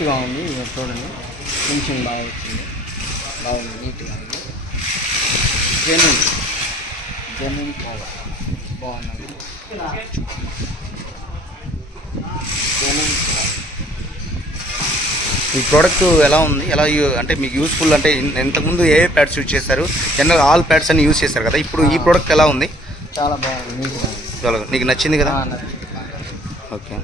నీట్గా ఉంది. చూడండి ఫినిషింగ్ బాగా వచ్చింది, బాగుంది, నీట్గా ఉంది. జెన్యున్ పవర్ బాగున్నది. ఈ ప్రోడక్ట్ ఎలా ఉంది, ఎలా అంటే మీకు యూస్ఫుల్ అంటే ఇంతకుముందు ఏ ప్యాడ్స్ యూజ్ చేస్తారు? జనరల్ ఆల్ ప్యాడ్స్ అన్ని యూజ్ చేస్తారు కదా, ఇప్పుడు ఈ ప్రోడక్ట్ ఎలా ఉంది? చాలా బాగుంది, నీట్గా ఉంది. చాలా నీకు నచ్చింది కదా? ఓకే.